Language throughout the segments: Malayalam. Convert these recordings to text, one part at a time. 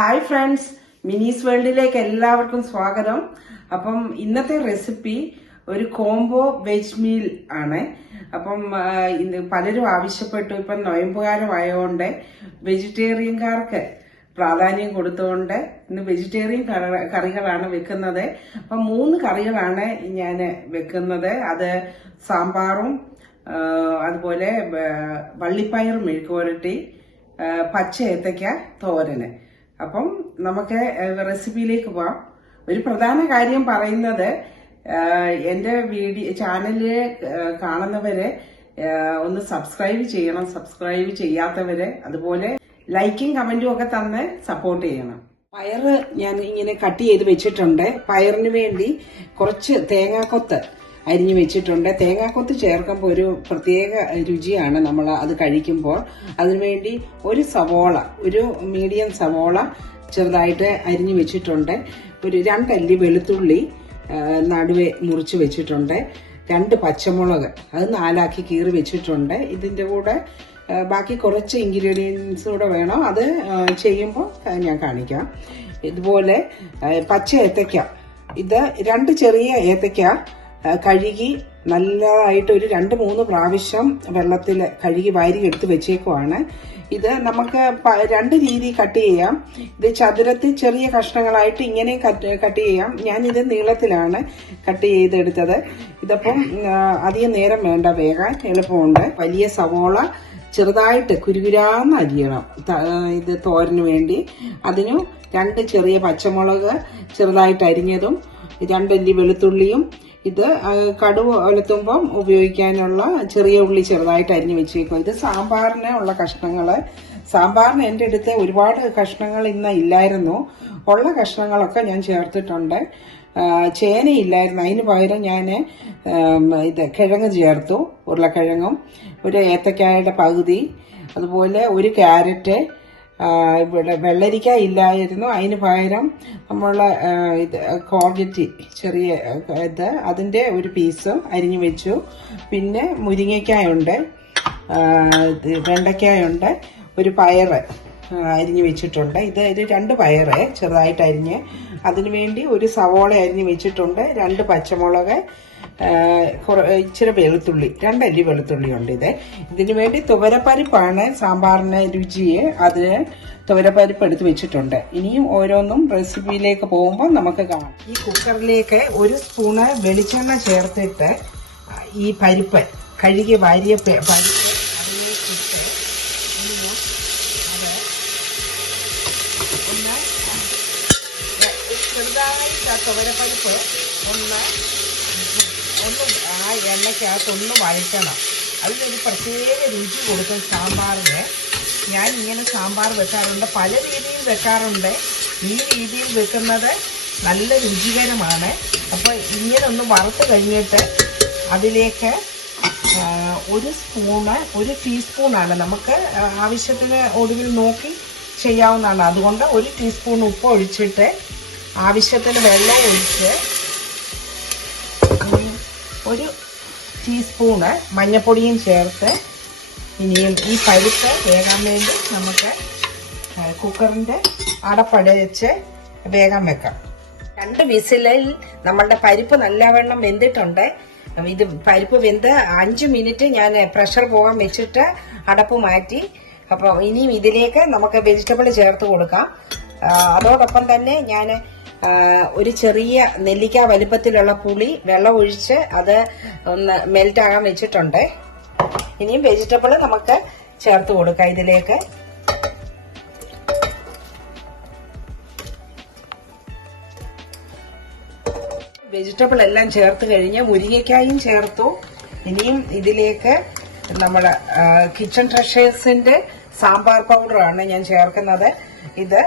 ഹായ് ഫ്രണ്ട്സ്, മിനീസ് വേൾഡിലേക്ക് എല്ലാവർക്കും സ്വാഗതം. അപ്പം ഇന്നത്തെ റെസിപ്പി ഒരു കോംബോ വെജ് മീൽ ആണ്. അപ്പം പലരും ആവശ്യപ്പെട്ടു, ഇപ്പം നൊയമ്പുകാലം ആയതുകൊണ്ട് വെജിറ്റേറിയൻകാർക്ക് പ്രാധാന്യം കൊടുത്തുകൊണ്ട് ഇന്ന് വെജിറ്റേറിയൻ കറികളാണ് വെക്കുന്നത്. അപ്പം 3 കറികളാണ് ഞാൻ വെക്കുന്നത്. അത് സാമ്പാറും അതുപോലെ വള്ളിപ്പയർ മെഴുക്കുവരട്ടി, പച്ച ഏത്തയ്ക്ക തോരന്. അപ്പം നമുക്ക് റെസിപ്പിയിലേക്ക് പോവാം. ഒരു പ്രധാന കാര്യം പറയുന്നത്, എൻ്റെ ചാനലില് കാണുന്നവരെ ഒന്ന് സബ്സ്ക്രൈബ് ചെയ്യണം. സബ്സ്ക്രൈബ് ചെയ്യാത്തവര് അതുപോലെ ലൈക്കും കമന്റും ഒക്കെ തന്ന് സപ്പോർട്ട് ചെയ്യണം. പയറ് ഞാൻ ഇങ്ങനെ കട്ട് ചെയ്ത് വെച്ചിട്ടുണ്ട്. പയറിന് വേണ്ടി കുറച്ച് തേങ്ങാക്കൊത്ത് അരിഞ്ഞു വെച്ചിട്ടുണ്ട്. തേങ്ങാക്കൊത്ത് ചേർക്കുമ്പോൾ ഒരു പ്രത്യേക രുചിയാണ് നമ്മൾ അത് കഴിക്കുമ്പോൾ. അതിനുവേണ്ടി ഒരു മീഡിയം സവോള ചെറുതായിട്ട് അരിഞ്ഞു വെച്ചിട്ടുണ്ട്. ഒരു 2 അല്ലി വെളുത്തുള്ളി നടുവെ മുറിച്ച് വെച്ചിട്ടുണ്ട്. 2 പച്ചമുളക് അത് 4 കീറി വെച്ചിട്ടുണ്ട്. ഇതിന്റെ കൂടെ ബാക്കി കുറച്ച് ഇൻഗ്രീഡിയൻസ് കൂടെ വേണം. അത് ചെയ്യുമ്പോൾ ഞാൻ കാണിക്കാം. ഇതുപോലെ പച്ച ഏത്തയ്ക്ക, ഇത് 2 ചെറിയ ഏത്തയ്ക്ക കഴുകി നല്ലതായിട്ട് ഒരു 2-3 പ്രാവശ്യം വെള്ളത്തിൽ കഴുകി വാരി എടുത്ത് വെച്ചേക്കുവാണ്. ഇത് നമുക്ക് 2 രീതി കട്ട് ചെയ്യാം. ഇത് ചതുരത്തിൽ ചെറിയ കഷ്ണങ്ങളായിട്ട് ഇങ്ങനെ കട്ട് ചെയ്യാം. ഞാനിത് നീളത്തിലാണ് കട്ട് ചെയ്തെടുത്തത്. ഇതപ്പം അധികം നേരം വേണ്ട, വേഗം എളുപ്പമുണ്ട്. വലിയ സവോള ചെറുതായിട്ട് കുരുകുരാന്ന് അരിയണം ഇത് തോരന് വേണ്ടി. അതിന് 2 ചെറിയ പച്ചമുളക് ചെറുതായിട്ട് അരിഞ്ഞതും, 2 അല്ലി വെളുത്തുള്ളിയും, ഇത് കടുക് ഒലത്തുമ്പം ഉപയോഗിക്കാനുള്ള ചെറിയ ഉള്ളി ചെറുതായിട്ട് അരിഞ്ഞു വെച്ചേക്കും. ഇത് സാമ്പാറിന് ഉള്ള കഷ്ണങ്ങള്. സാമ്പാറിന് എൻ്റെ അടുത്ത് ഒരുപാട് കഷ്ണങ്ങൾ ഇന്ന് ഇല്ലായിരുന്നു. ഉള്ള കഷ്ണങ്ങളൊക്കെ ഞാൻ ചേർത്തിട്ടുണ്ട്. ചേനയില്ലായിരുന്നു, അതിന് പകരം ഞാൻ കിഴങ്ങ് ചേർത്തു. ഉരുളക്കിഴങ്ങും ഒരു ഏത്തക്കായുടെ പകുതി, അതുപോലെ ഒരു ക്യാരറ്റ്. ഇവിടെ വെള്ളരിക്ക ഇല്ലായിരുന്നു, അതിന് പകരം നമ്മളെ കോർഗറ്റ് ചെറിയ അതിന്റെ ഒരു പീസും അരിഞ്ഞു വെച്ചു. പിന്നെ മുരിങ്ങയ്ക്കായുണ്ട്, വെണ്ടയ്ക്കായുണ്ട്, ഒരു പയറ് അരിഞ്ഞു വെച്ചിട്ടുണ്ട്. ഇത് 2 പയറ് ചെറുതായിട്ട് അരിഞ്ഞ്, അതിനുവേണ്ടി ഒരു സവോള അരിഞ്ഞു വെച്ചിട്ടുണ്ട്. 2 പച്ചമുളക്, ഇച്ചിരി വെളുത്തുള്ളി, 2 അല്ലി വെളുത്തുള്ളി ഉണ്ട്. ഇതിനു വേണ്ടി തുവരപ്പരിപ്പാണ് സാമ്പാറിന് രുചിയെ. അതിന് തുവരപ്പരിപ്പ് എടുത്ത് വെച്ചിട്ടുണ്ട്. ഇനിയും ഓരോന്നും റെസിപ്പിയിലേക്ക് പോകുമ്പോൾ നമുക്ക് കാണാം. ഈ കുക്കറിലേക്ക് 1 സ്പൂണ് വെളിച്ചെണ്ണ ചേർത്തിട്ട് ഈ പരിപ്പ് കഴുകി വാരിയ പരിപ്പ് അതിലേക്ക് ഇട്ട് ഒന്ന് ചെറുതായിട്ട് ആ തുവരപ്പരിപ്പ് ഒന്ന് ആ എണ്ണയ്ക്കകത്തൊന്ന് വഴറ്റണം. അതിനൊരു പ്രത്യേക രുചി കൊടുക്കും സാമ്പാറിന്. ഞാൻ ഇങ്ങനെ സാമ്പാർ വെക്കാറുണ്ട്, പല രീതിയിൽ വെക്കാറുണ്ട്. ഈ രീതിയിൽ വെക്കുന്നത് നല്ല രുചികരമാണ്. അപ്പോൾ ഇങ്ങനെ ഒന്ന് വറുത്ത് കഴിഞ്ഞിട്ട് അതിലേക്ക് 1 ടീസ്പൂണാണ് നമുക്ക് ആവശ്യത്തിന് ഒടുവിൽ നോക്കി ചെയ്യാവുന്നതാണ്. അതുകൊണ്ട് 1 ടീസ്പൂൺ ഉപ്പ് ഒഴിച്ചിട്ട് ആവശ്യത്തിന് വെള്ളം ഒഴിച്ച് 1 ടീസ്പൂണ് മഞ്ഞപ്പൊടിയും ചേർത്ത് ഇനിയും ഈ പരിപ്പ് വേകാൻ വേണ്ടി നമുക്ക് കുക്കറിന്റെ അടപ്പടച്ച് വേഗം വെക്കാം. 2 വിസിലിൽ നമ്മളുടെ പരിപ്പ് നല്ലവണ്ണം വെന്തിട്ടുണ്ട്. ഇത് പരിപ്പ് വെന്ത് 5 മിനിറ്റ് ഞാൻ പ്രഷർ പോകാൻ വെച്ചിട്ട് അടപ്പ് മാറ്റി. അപ്പോൾ ഇനിയും ഇതിലേക്ക് നമുക്ക് വെജിറ്റബിൾ ചേർത്ത് കൊടുക്കാം. അതോടൊപ്പം തന്നെ ഞാൻ ഒരു ചെറിയ നെല്ലിക്ക വലുപ്പത്തിലുള്ള പുളി വെള്ളം ഒഴിച്ച് അത് ഒന്ന് മെൽറ്റ് ആകാൻ വെച്ചിട്ടുണ്ട്. ഇനിയും വെജിറ്റബിൾ നമുക്ക് ചേർത്ത് കൊടുക്കാം ഇതിലേക്ക്. വെജിറ്റബിൾ എല്ലാം ചേർത്ത് കഴിഞ്ഞ് മുരിങ്ങയ്ക്കായും ചേർത്തു. ഇനിയും ഇതിലേക്ക് നമ്മുടെ കിച്ചൺ ട്രഷേഴ്സിന്റെ സാമ്പാർ പൗഡറാണ് ഞാൻ ചേർക്കുന്നത്. ഇത്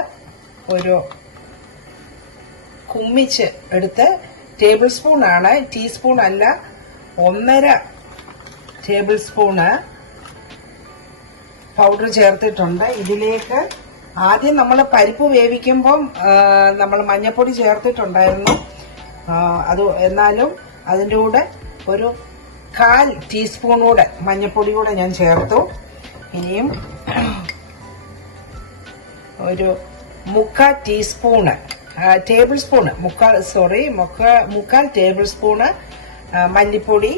ഒരു കുമ്മിച്ച് എടുത്ത് ടേബിൾ സ്പൂൺ ആണ്, ടീസ്പൂൺ അല്ല, 1.5 ടേബിൾ സ്പൂണ് പൗഡർ ചേർത്തിട്ടുണ്ട്. ഇതിലേക്ക് ആദ്യം നമ്മൾ പരിപ്പ് വേവിക്കുമ്പം നമ്മൾ മഞ്ഞൾപ്പൊടി ചേർത്തിട്ടുണ്ടായിരുന്നു. എന്നാലും അതിൻ്റെ കൂടെ ഒരു 1/4 ടീസ്പൂൺ കൂടെ മഞ്ഞൾപ്പൊടി കൂടെ ഞാൻ ചേർത്തു. ഇനിയും ഒരു മുക്കാൽ ടീസ്പൂണ് ടേബിൾ സ്പൂണ് മുക്കാൽ ടേബിൾ സ്പൂണ് മല്ലിപ്പൊടി,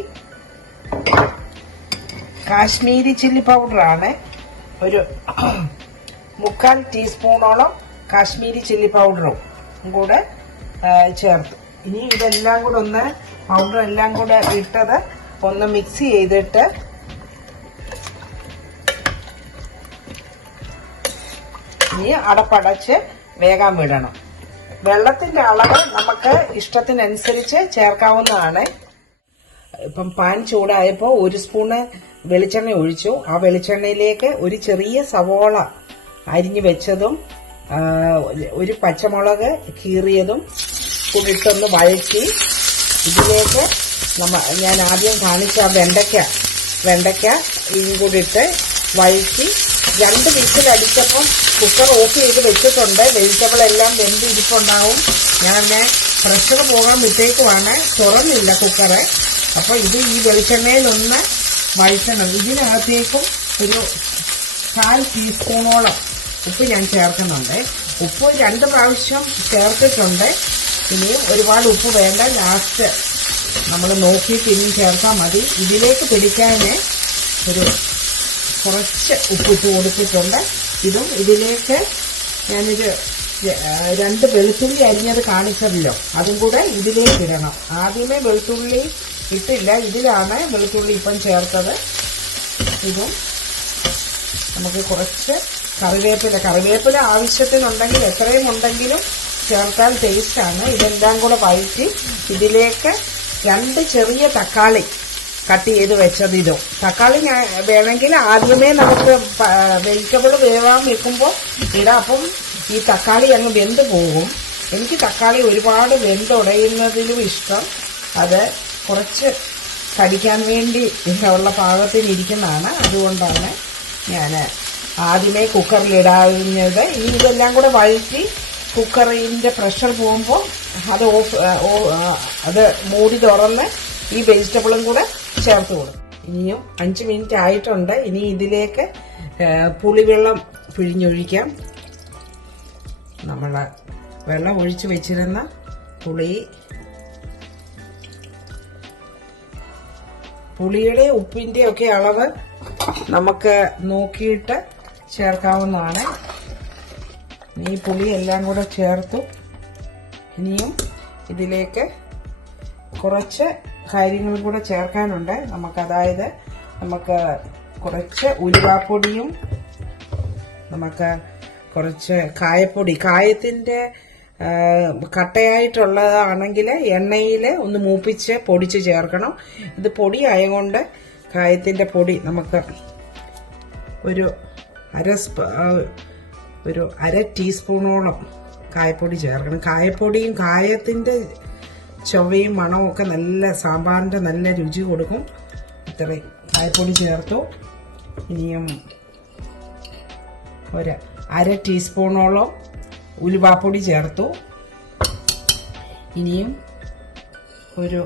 കാശ്മീരി ചില്ലി പൗഡറാണ്. ഒരു മുക്കാൽ ടീസ്പൂണോളം കാശ്മീരി ചില്ലി പൗഡറും കൂടെ ചേർത്തു. ഇനി ഇതെല്ലാം കൂടെ പൗഡർ എല്ലാം കൂടെ ഇട്ടത് ഒന്ന് മിക്സ് ചെയ്തിട്ട് ഇനി അടപ്പടച്ച് വേഗം വിടണം. വെള്ളത്തിന്റെ അളവ് നമുക്ക് ഇഷ്ടത്തിനനുസരിച്ച് ചേർക്കാവുന്നതാണ്. ഇപ്പം പാൻ ചൂടായപ്പോൾ 1 സ്പൂണ് വെളിച്ചെണ്ണ ഒഴിച്ചു. ആ വെളിച്ചെണ്ണയിലേക്ക് ഒരു ചെറിയ സവോള അരിഞ്ഞു വെച്ചതും ഒരു പച്ചമുളക് കീറിയതും കൂടിയിട്ടൊന്ന് വഴറ്റി ഇതിലേക്ക് ഞാൻ ആദ്യം കാണിച്ച വെണ്ടയ്ക്ക ഇതും കൂടിയിട്ട് വഴറ്റി 2 വിസിൽ അടിച്ചപ്പം കുക്കർ ഓഫ് ചെയ്ത് വെച്ചിട്ടുണ്ട്. വെജിറ്റബിൾ എല്ലാം വെന്ത് ഇരിപ്പുണ്ടാവും. ഞാൻ പ്രഷർ പോകാൻ വിട്ടേക്കുവാണ്, തുറന്നില്ല കുക്കറ്. അപ്പൊ ഇത് ഈ വെളിച്ചെണ്ണയിലൊന്ന് വഴറ്റണം. ഇതിനകത്തേക്കും ഒരു 1/4 ടീസ്പൂണോളം ഉപ്പ് ഞാൻ ചേർക്കുന്നുണ്ട്. ഉപ്പ് 2 പ്രാവശ്യം ചേർത്തിട്ടുണ്ട്. ഇനിയും ഒരുപാട് ഉപ്പ് വേണ്ട, ലാസ്റ്റ് നമ്മൾ നോക്കിയിട്ട് ഇനിയും ചേർത്താൽ മതി. ഇതിലേക്ക് പിടിക്കാൻ ഒരു കുറച്ച് ഉപ്പിട്ട് കൊടുത്തിട്ടുണ്ട്. ഇതും ഇതിലേക്ക് ഞാനൊരു 2 വെളുത്തുള്ളി അരിഞ്ഞത് കാണിച്ചല്ലോ, അതും കൂടെ ഇതിലേക്ക് ഇടണം. ആദ്യമേ വെളുത്തുള്ളി ഇട്ടില്ല, ഇതിലാണ് വെളുത്തുള്ളി ഇപ്പം ചേർത്തത്. ഇതും നമുക്ക് കുറച്ച് കറിവേപ്പില ആവശ്യത്തിനുണ്ടെങ്കിൽ എത്രയും ഉണ്ടെങ്കിലും ചേർത്താൽ ടേസ്റ്റാണ്. ഇതെല്ലാം കൂടെ വഴറ്റി ഇതിലേക്ക് 2 ചെറിയ തക്കാളി കട്ട് ചെയ്ത് വെച്ചത് ഇതും. തക്കാളി വേണമെങ്കിൽ ആദ്യമേ നമുക്ക് വെജിറ്റബിൾ വേവാൻ വെക്കുമ്പോൾ ഇടാം. അപ്പം ഈ തക്കാളി അങ്ങ് വെന്ത് പോകും. എനിക്ക് തക്കാളി ഒരുപാട് വെന്തുടയുന്നതിലും ഇഷ്ടം അത് കുറച്ച് കടിക്കാൻ വേണ്ടി ഉള്ള പാകത്തിനിരിക്കുന്നതാണ്. അതുകൊണ്ടാണ് ഞാൻ ആദ്യമേ കുക്കറിലിടാവുന്നത്. ഇനി ഇതെല്ലാം കൂടെ വഴറ്റി കുക്കറിന്റെ പ്രഷർ പോകുമ്പോൾ അത് മൂടി തുറന്ന് ഈ വെജിറ്റബിളും കൂടെ ചേർത്ത് കൊടുക്കും. ഇനിയും 5 മിനിറ്റ് ആയിട്ടുണ്ട്. ഇനി ഇതിലേക്ക് പുളിവെള്ളം പിഴിഞ്ഞൊഴിക്കാം. നമ്മൾ വെള്ളം ഒഴിച്ച് വെച്ചിരുന്ന പുളിയുടെ ഉപ്പിന്റെ ഒക്കെ അളവ് നമുക്ക് നോക്കിയിട്ട് ചേർക്കാവുന്നതാണ്. ഈ പുളി എല്ലാം കൂടെ ചേർത്തു. ഇനിയും ഇതിലേക്ക് കുറച്ച് കാര്യങ്ങളും കൂടെ ചേർക്കാനുണ്ട് നമുക്ക്. നമുക്ക് കുറച്ച് ഉലുവാപ്പൊടിയും നമുക്ക് കുറച്ച് കായത്തിന്റെ കട്ടയായിട്ടുള്ളതാണെങ്കിൽ എണ്ണയിൽ ഒന്ന് മൂപ്പിച്ച് പൊടിച്ച് ചേർക്കണം. ഇത് പൊടി ആയതുകൊണ്ട് കായത്തിന്റെ പൊടി നമുക്ക് ഒരു 1/2 ടീസ്പൂണോളം കായപ്പൊടി ചേർക്കണം. കായപ്പൊടിയും കായത്തിന്റെ ചൊവ്വയും മണവും ഒക്കെ സാമ്പാറിന്റെ നല്ല രുചി കൊടുക്കും. ഇത്രയും കായപ്പൊടി ചേർത്തു. ഇനിയും 1/2 ടീസ്പൂണോളം ഉലുവാപ്പൊടി ചേർത്തു. ഇനിയും ഒരു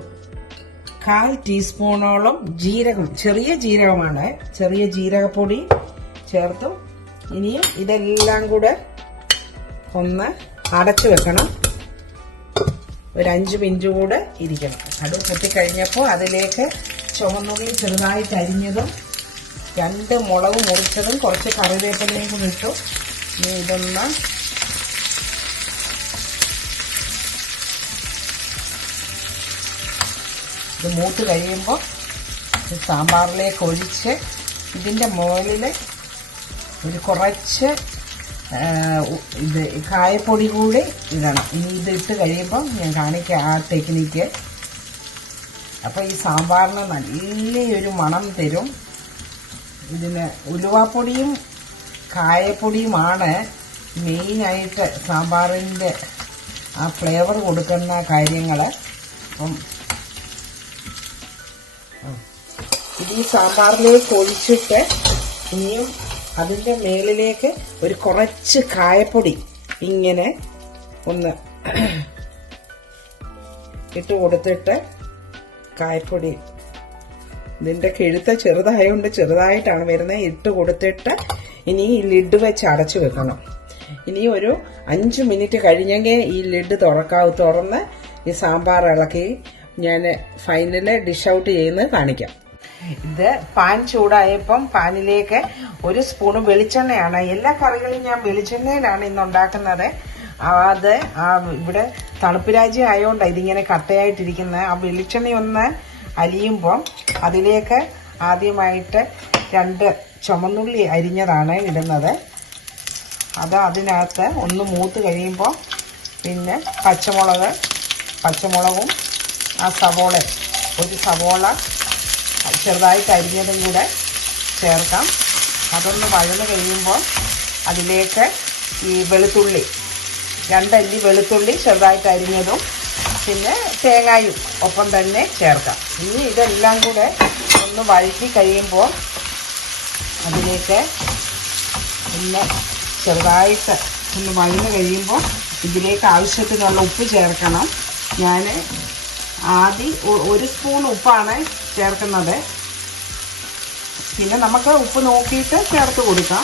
1/4 ടീസ്പൂണോളം ചെറിയ ജീരകമാണ്, ചെറിയ ജീരകപ്പൊടി ചേർത്തു. ഇനിയും ഇതെല്ലാം കൂടെ ഒന്ന് അടച്ചു വെക്കണം. ഒരു 5 മിനിറ്റ് കൂടെ ഇരിക്കണം. അടുപ്പ് പൊട്ടിക്കഴിഞ്ഞപ്പോൾ അതിലേക്ക് ചുവന്നുള്ളി ചെറുതായിട്ട് അരിഞ്ഞതും 2 മുളക് മുറിച്ചതും കുറച്ച് കറിവേപ്പിലയും കൂടി ഇട്ടു. ഇനി ഇത് മൂത്ത് കഴിയുമ്പോൾ സാമ്പാറിലേക്ക് ഒഴിച്ച് ഇതിൻ്റെ മുകളിൽ ഒരു കുറച്ച് കായപ്പൊടി കൂടി ഇടണം. ഇനി ഇത് ഇട്ട് കഴിയുമ്പോൾ ഞാൻ കാണിക്കാം ആ ടെക്നിക്ക്. അപ്പോൾ ഈ സാമ്പാറിന് നല്ലൊരു മണം തരും. ഇതിന് ഉലുവാപ്പൊടിയും കായപ്പൊടിയുമാണ് മെയിനായിട്ട് സാമ്പാറിൻ്റെ ആ ഫ്ലേവർ കൊടുക്കുന്ന കാര്യങ്ങൾ. അപ്പം ഇത് ഈ സാമ്പാറിലേക്ക് ഒഴിച്ചിട്ട് ഇനിയും അതിൻ്റെ മേളിലേക്ക് ഒരു കുറച്ച് കായപ്പൊടി ഇങ്ങനെ ഒന്ന് ഇട്ട് കൊടുത്തിട്ട്, കായപ്പൊടി ഇതിൻ്റെ കിഴുത്ത ചെറുതായതുകൊണ്ട് ചെറുതായിട്ടാണ് വരുന്നത്, ഇട്ട് കൊടുത്തിട്ട് ഇനി ഈ ലിഡ് വെച്ച് അടച്ചു വെക്കണം. ഇനി ഒരു 5 മിനിറ്റ് കഴിഞ്ഞെങ്കിൽ ഈ ലിഡ് തുറന്ന് ഈ സാമ്പാർ ഇളക്കി ഞാൻ ഫൈനല് ഡിഷ് ഔട്ട് ചെയ്യുന്നത് കാണിക്കാം. ഇത് പാൻ ചൂടായപ്പം പാനിലേക്ക് 1 സ്പൂണ് വെളിച്ചെണ്ണയാണ്. എല്ലാ കറികളും ഞാൻ വെളിച്ചെണ്ണയിലാണ് ഇന്ന് ഉണ്ടാക്കുന്നത്. അത് ഇവിടെ തണുപ്പ് രാജ്യം ആയതുകൊണ്ടാണ് ഇതിങ്ങനെ കട്ടയായിട്ടിരിക്കുന്നത്. ആ വെളിച്ചെണ്ണ ഒന്ന് അലിയുമ്പം അതിലേക്ക് ആദ്യമായിട്ട് 2 ചുമന്നുള്ളി അരിഞ്ഞതാണ് ഇടുന്നത്. അത് അതിനകത്ത് ഒന്ന് മൂത്ത് കഴിയുമ്പോൾ പിന്നെ പച്ചമുളകും ആ സവോള 1 സവോള ചെറുതായിട്ട് അരിഞ്ഞതും കൂടെ ചേർക്കാം. അതൊന്ന് വഴന്ന് കഴിയുമ്പോൾ അതിലേക്ക് ഈ വെളുത്തുള്ളി 2 അല്ലി വെളുത്തുള്ളി ചെറുതായിട്ട് അരിഞ്ഞതും പിന്നെ തേങ്ങായും ഒപ്പം തന്നെ ചേർക്കാം. ഇനി ഇതെല്ലാം കൂടെ ഒന്ന് വഴറ്റി കഴിയുമ്പോൾ അതിലേക്ക് ഒന്ന് ചെറുതായിട്ട് ഒന്ന് വഴന്ന് കഴിയുമ്പോൾ ഇതിലേക്ക് ആവശ്യത്തിനുള്ള ഉപ്പ് ചേർക്കണം. ഞാൻ ആദ്യം 1 സ്പൂൺ ഉപ്പാണ് ചേർക്കുന്നത്. പിന്നെ നമുക്ക് ഉപ്പ് നോക്കിയിട്ട് ചേർത്ത് കൊടുക്കാം.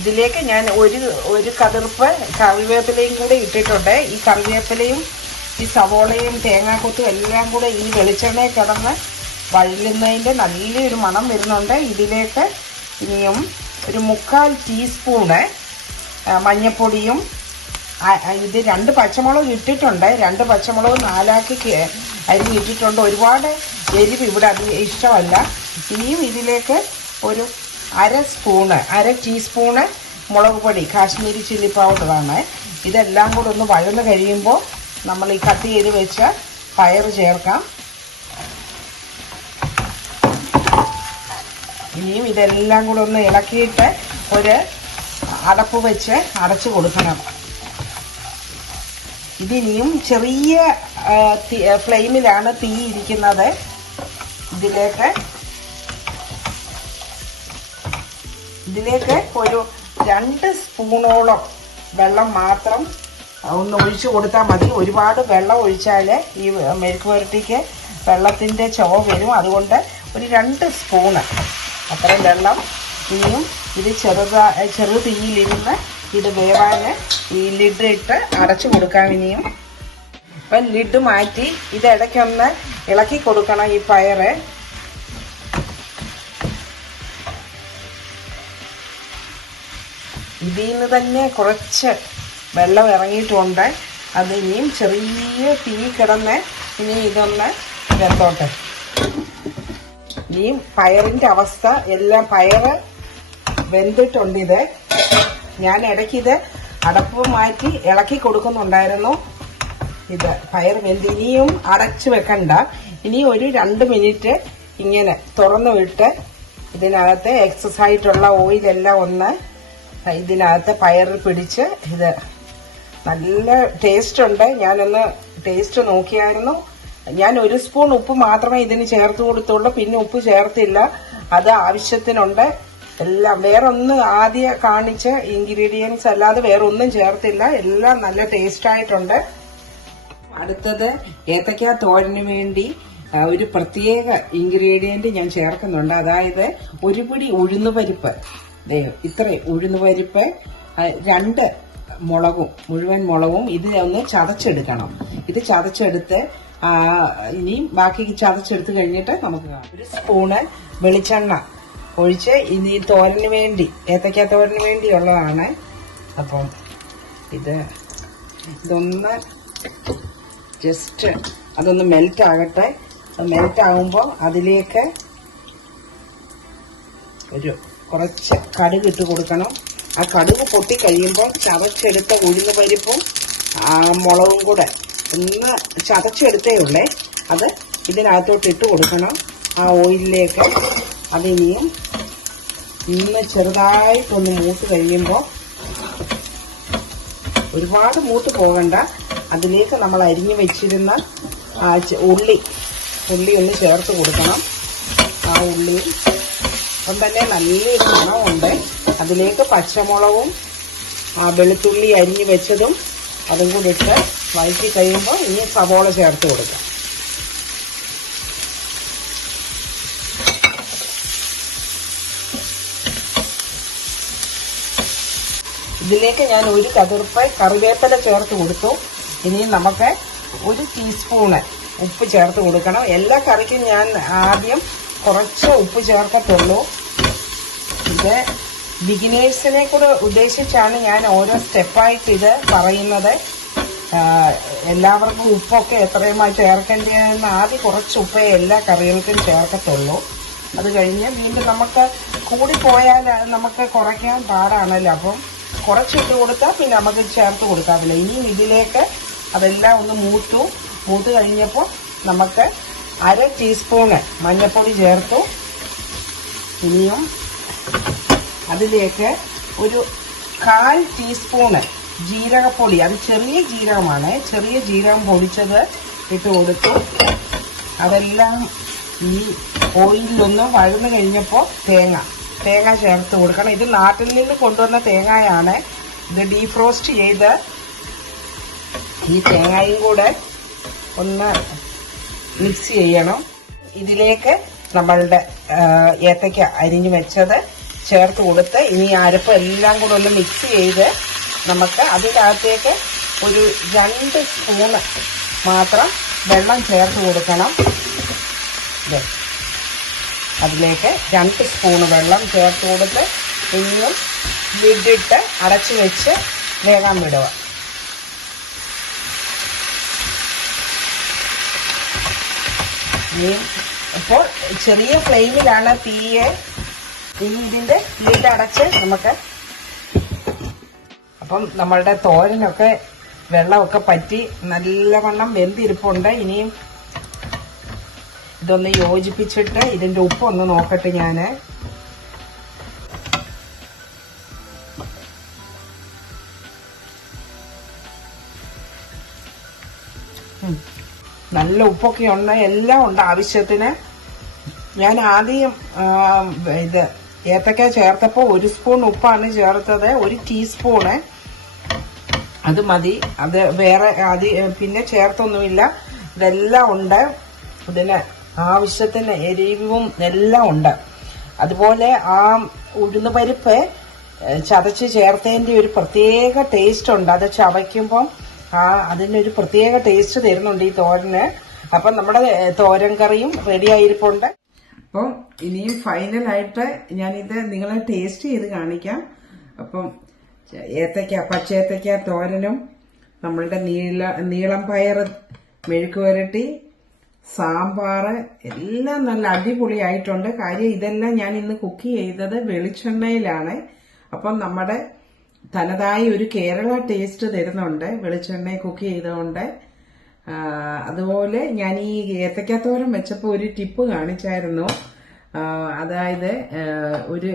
ഇതിലേക്ക് ഞാൻ ഒരു കതിർപ്പ് കറിവേപ്പിലയും കൂടെ ഇട്ടിട്ടുണ്ട്. ഈ കറിവേപ്പിലയും ഈ സവോളയും തേങ്ങാക്കൊത്തും എല്ലാം കൂടെ ഈ വെളിച്ചെണ്ണയിൽ കിടന്ന് വഴലുന്നതിൻ്റെ നല്ലൊരു മണം വരുന്നുണ്ട്. ഇതിലേക്ക് ഇനിയും ഒരു 1/4 ടീസ്പൂണ് മഞ്ഞൾപ്പൊടിയും ഇത് 2 പച്ചമുളക് ഇട്ടിട്ടുണ്ട്. 2 പച്ചമുളക് 4ആക്കി അരിഞ്ഞിട്ടിട്ടുണ്ട്. ഒരുപാട് എരിവ് ഇവിടെ ഇഷ്ടമല്ല. ഇനിയും ഇതിലേക്ക് ഒരു 1/2 ടീസ്പൂണ് മുളക് പൊടി കാശ്മീരി ചില്ലി പൗഡറാണ്. ഇതെല്ലാം കൂടെ ഒന്ന് വഴന്ന് കഴിയുമ്പോൾ നമ്മൾ ഈ കട്ട് ചെയ്ത് വെച്ച പയർ ചേർക്കാം. ഇനിയും ഇതെല്ലാം കൂടെ ഒന്ന് ഇളക്കിയിട്ട് ഒരു അടപ്പ് വെച്ച് അടച്ചു കൊടുക്കണം. ഇതിനിയും ചെറിയ ഫ്ലെയിമിലാണ് തീ ഇരിക്കുന്നത്. ഇതിലേക്ക് ഒരു 2 സ്പൂണോളം വെള്ളം മാത്രം ഒന്ന് ഒഴിച്ചു കൊടുത്താൽ മതി. ഒരുപാട് വെള്ളം ഒഴിച്ചാൽ ഈ മെഴുക്ക് പുരട്ടിക്ക് വെള്ളത്തിൻ്റെ ചുവ വരും. അതുകൊണ്ട് ഒരു 2 സ്പൂണ് അത്രയും വെള്ളം. ഇനിയും ഇത് ചെറു തീയിലിരുന്ന് ഇത് വേവാൻ ഈ ലിഡ് ഇട്ട് അടച്ചു കൊടുക്കാം. ഇനിയും ഇപ്പം ലിഡ് മാറ്റി ഇത് ഇടയ്ക്കൊന്ന് ഇളക്കി കൊടുക്കണം. ഈ പയറ് ഇതിൽ നിന്ന് തന്നെ കുറച്ച് വെള്ളം ഇറങ്ങിയിട്ടുണ്ട്. അത് ഇനിയും ചെറിയ തീ കിടന്ന് ഇനി ഇതൊന്ന് വെന്തോട്ടെ. ഇനിയും പയറിൻ്റെ അവസ്ഥ എല്ലാം പയറ് വെന്തിട്ടുണ്ട്. ഇത് ഞാൻ ഇടയ്ക്കിത് അടപ്പ് മാറ്റി ഇളക്കി കൊടുക്കുന്നുണ്ടായിരുന്നു. ഇത് പയർ വെന്ത് ഇനിയും അടച്ചു വെക്കണ്ട. ഇനി ഒരു 2 മിനിറ്റ് ഇങ്ങനെ തുറന്നു വിട്ട് ഇതിനകത്ത് എക്സസ് ആയിട്ടുള്ള ഓയിലെല്ലാം ഒന്ന് ഇതിനകത്ത് പയറിൽ പിടിച്ച് ഇത് നല്ല ടേസ്റ്റ് ഉണ്ട്. ഞാനൊന്ന് ടേസ്റ്റ് നോക്കിയായിരുന്നു. ഞാൻ 1 സ്പൂൺ ഉപ്പ് മാത്രമേ ഇതിന് ചേർത്ത് കൊടുത്തുള്ളൂ. പിന്നെ ഉപ്പ് ചേർത്തില്ല. അത് ആവശ്യത്തിനുണ്ട്. എല്ലാം വേറൊന്നും ആദ്യം കാണിച്ച ഇൻഗ്രീഡിയൻസ് അല്ലാതെ വേറെ ഒന്നും ചേർത്തില്ല. എല്ലാം നല്ല ടേസ്റ്റ് ആയിട്ടുണ്ട്. അടുത്തത് ഏത്തയ്ക്ക തോരന് വേണ്ടി ഒരു പ്രത്യേക ഇൻഗ്രീഡിയന്റ് ഞാൻ ചേർക്കുന്നുണ്ട്. അതായത് 1 പിടി ഉഴുന്നുപരിപ്പ്, ഇത്രയും ഉഴുന്നുപരിപ്പ്, 2 മുഴുവൻ മുളകും ഇത് ഒന്ന് ചതച്ചെടുക്കണം. ഇത് ചതച്ചെടുത്ത് ഇനിയും ബാക്കി ചതച്ചെടുത്ത് കഴിഞ്ഞിട്ട് നമുക്ക് 1 സ്പൂണ് വെളിച്ചെണ്ണ ഒഴിച്ച് ഇനി തോരന് വേണ്ടി ഏത്തയ്ക്ക തോരന് വേണ്ടിയുള്ളതാണ്. അപ്പം ഇതൊന്ന് ജസ്റ്റ് അതൊന്ന് മെൽറ്റ് ആകട്ടെ. മെൽറ്റ് ആകുമ്പോൾ അതിലേക്ക് കുറച്ച് കടുക് ഇട്ട് കൊടുക്കണം. ആ കടുക് പൊട്ടി കഴിയുമ്പോൾ ചതച്ചെടുത്ത ഉഴുന്ന് പരിപ്പും മുളകും കൂടെ ഒന്ന് ചതച്ചെടുത്തേ ഉള്ളേ. അത് ഇതിനകത്തോട്ട് ഇട്ട് കൊടുക്കണം ആ ഓയിലിലേക്ക്. അതിനിയും ചെറുതായിട്ടൊന്ന് മൂത്ത് കഴിയുമ്പോൾ, ഒരുപാട് മൂത്ത് പോകണ്ട, അതിലേക്ക് നമ്മൾ അരിഞ്ഞു വെച്ചിരുന്ന ഉള്ളി ഒന്ന് ചേർത്ത് കൊടുക്കണം. ആ ഉള്ളി അപ്പം തന്നെ നല്ലൊരു മണമുണ്ട്. അതിലേക്ക് പച്ചമുളകും വെളുത്തുള്ളി അരിഞ്ഞു വെച്ചതും അതും കൂടി ഇട്ട് വഴറ്റി കഴിയുമ്പോൾ ഇനി സവോള ചേർത്ത് കൊടുക്കാം. ഇതിലേക്ക് ഞാൻ ഒരു കതിർപ്പ് കറിവേപ്പില ചേർത്ത് കൊടുത്തു. ഇനി നമുക്ക് 1 ടീസ്പൂണ് ഉപ്പ് ചേർത്ത് കൊടുക്കണം. എല്ലാ കറിക്കും ഞാൻ ആദ്യം കുറച്ച് ഉപ്പ് ചേർക്കത്തുള്ളൂ. ഇത് ബിഗിനേഴ്സിനെ കൂടെ ഉദ്ദേശിച്ചാണ് ഞാൻ ഓരോ സ്റ്റെപ്പായിട്ട് ഇത് പറയുന്നത്. എല്ലാവർക്കും ഉപ്പൊക്കെ എത്രയുമായി ചേർക്കേണ്ടതെന്ന് ആദ്യം കുറച്ച് ഉപ്പേ എല്ലാ കറികൾക്കും ചേർക്കത്തുള്ളൂ. അത് കഴിഞ്ഞ് വീണ്ടും നമുക്ക് കൂടിപ്പോയാൽ നമുക്ക് കുറയ്ക്കാൻ പാടാണല്ലോ. അപ്പം കുറച്ചിട്ട് കൊടുത്താൽ പിന്നെ നമുക്ക് ചേർത്ത് കൊടുക്കാറില്ല. ഇനിയും ഇതിലേക്ക് അതെല്ലാം ഒന്ന് മൂത്ത് കഴിഞ്ഞപ്പോൾ നമുക്ക് 1/2 ടീസ്പൂണ് മഞ്ഞൾപ്പൊടി ചേർത്തു. ഇനിയും അതിലേക്ക് ഒരു 1/4 ടീസ്പൂണ് ജീരകപ്പൊടി, അത് ചെറിയ ജീരകമാണ്, ചെറിയ ജീരകം പൊടിച്ചത് ഇട്ട് കൊടുത്തു. അതെല്ലാം ഈ ഓയിലൊന്ന് വഴന്നു കഴിഞ്ഞപ്പോൾ തേങ്ങ ചേർത്ത് കൊടുക്കണം. ഇത് നാട്ടിൽ നിന്ന് കൊണ്ടുവന്ന തേങ്ങയാണ്. ഇത് ഡീഫ്രോസ്റ്റ് ചെയ്ത് ഈ തേങ്ങയും കൂടെ ഒന്ന് മിക്സ് ചെയ്യണം. ഇതിലേക്ക് നമ്മളുടെ ഏത്തയ്ക്ക അരിഞ്ഞു വെച്ചത് ചേർത്ത് കൊടുത്ത് ഇനി അരപ്പ് എല്ലാം കൂടെ ഒന്ന് മിക്സ് ചെയ്ത് നമുക്ക് അതിനകത്തേക്ക് ഒരു 2 സ്പൂണ് മാത്രം വെള്ളം ചേർത്ത് കൊടുക്കണം. അതിലേക്ക് 2 സ്പൂണ് വെള്ളം ചേർത്ത് കൊടുത്ത് ഇനിയും ലിഡിട്ട് അടച്ചു വെച്ച് വേഗം വിടുക. ഇപ്പോൾ ചെറിയ ഫ്ലെയിമിലാണ് തീയെ. ഇനി ഇതിന്റെ ലിഡ് അടച്ച് നമുക്ക് അപ്പം നമ്മളുടെ തോരനൊക്കെ വെള്ളമൊക്കെ പറ്റി നല്ലവണ്ണം വെന്തിരിപ്പുണ്ട്. ഇനിയും ഇതൊന്ന് യോജിപ്പിച്ചിട്ട് ഇതിന്റെ ഉപ്പ് ഒന്ന് നോക്കട്ടെ ഞാന്. നല്ല ഉപ്പൊക്കെ ഉണ്ട്, എല്ലാം ഉണ്ട് ആവശ്യത്തിന്. ഞാൻ ആദ്യം ഇത് ഏത്തക്ക ചേർത്തപ്പോൾ 1 സ്പൂൺ ഉപ്പാണ് ചേർത്തത്. 1 ടീസ്പൂണ് അത് മതി. അത് വേറെ പിന്നെ ചേർത്തൊന്നുമില്ല. ഇതെല്ലാം ഉണ്ട്. ഇതിന് ആവശ്യത്തിന് എരിവും എല്ലാം ഉണ്ട്. അതുപോലെ ആ ഉഴുന്ന് പരിപ്പ് ചതച്ച് ചേർത്തതിന്റെ ഒരു പ്രത്യേക ടേസ്റ്റ് ഉണ്ട്. അത് ചവയ്ക്കുമ്പം അതിനൊരു പ്രത്യേക ടേസ്റ്റ് തരുന്നുണ്ട് ഈ തോരന്. അപ്പം നമ്മുടെ തോരൻ കറിയും റെഡി ആയിരിപ്പുണ്ട്. അപ്പം ഇനിയും ഫൈനലായിട്ട് ഞാനിത് നിങ്ങളെ ടേസ്റ്റ് ചെയ്ത് കാണിക്കാം. അപ്പം പച്ചേത്തയ്ക്ക തോരനും നമ്മളുടെ നീളം പയർ മെഴുക്ക് പുരട്ടി, സാമ്പാറ് എല്ലാം നല്ല അടിപൊളിയായിട്ടുണ്ട്. കാര്യം ഇതെല്ലാം ഞാൻ ഇന്ന് കുക്ക് ചെയ്തത് വെളിച്ചെണ്ണയിലാണ്. അപ്പം നമ്മുടെ തനതായ ഒരു കേരള ടേസ്റ്റ് തരുന്നുണ്ട് വെളിച്ചെണ്ണ കുക്ക് ചെയ്തുകൊണ്ട്. അതുപോലെ ഞാൻ ഈ ഏത്തയ്ക്കാത്തോരൻ വെച്ചപ്പോൾ ഒരു ടിപ്പ് കാണിച്ചായിരുന്നു. അതായത് ഒരു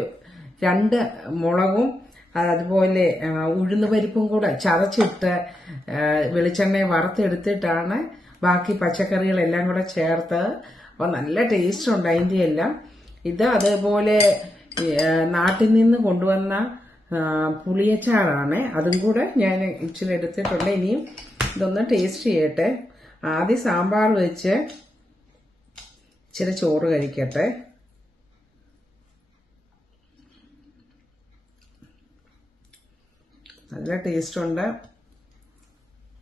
2 മുളകും അതുപോലെ ഉഴുന്ന് പരിപ്പും കൂടെ ചതച്ചിട്ട് വെളിച്ചെണ്ണയെ വറുത്തെടുത്തിട്ടാണ് ബാക്കി പച്ചക്കറികളെല്ലാം കൂടെ ചേർത്ത്. അപ്പോൾ നല്ല ടേസ്റ്റ് ഉണ്ട് അതിൻ്റെ എല്ലാം. ഇത് അതേപോലെ നാട്ടിൽ നിന്ന് കൊണ്ടുവന്ന പുളിയച്ചാറാണ്. അതും കൂടെ ഞാൻ ഇച്ചിരി എടുത്തിട്ടുണ്ട്. ഇനിയും ഇതൊന്ന് ടേസ്റ്റ് ചെയ്യട്ടെ. ആദ്യം സാമ്പാർ വെച്ച് ഇച്ചിരി ചോറ് കഴിക്കട്ടെ. നല്ല ടേസ്റ്റ് ഉണ്ട്.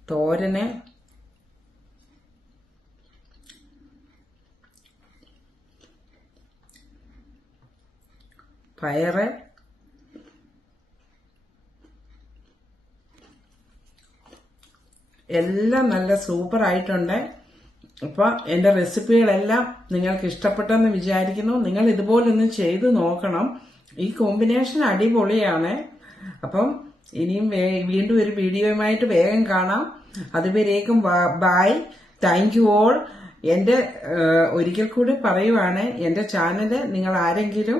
തോരന് പയറ് എല്ലാം നല്ല സൂപ്പർ ആയിട്ടുണ്ട്. അപ്പൊ എന്റെ റെസിപ്പികളെല്ലാം നിങ്ങൾക്ക് ഇഷ്ടപ്പെട്ടെന്ന് വിചാരിക്കുന്നു. നിങ്ങൾ ഇതുപോലൊന്ന് ചെയ്തു നോക്കണം. ഈ കോമ്പിനേഷൻ അടിപൊളിയാണ്. അപ്പം ഇനിയും വീണ്ടും ഒരു വീഡിയോയുമായിട്ട് വേഗം കാണാം. അതുവരേക്കും ബൈ. Thank you all. എന്റെ ഒരിക്കൽ കൂടി പറയുവാണ്, എന്റെ ചാനല് നിങ്ങൾ ആരെങ്കിലും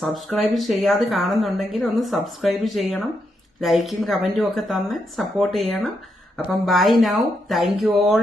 സബ്സ്ക്രൈബ് ചെയ്യാതെ കാണുന്നുണ്ടെങ്കിൽ ഒന്ന് സബ്സ്ക്രൈബ് ചെയ്യണം. ലൈക്കും കമന്റും ഒക്കെ തന്ന് സപ്പോർട്ട് ചെയ്യണം. അപ്പം buy now. Thank you all.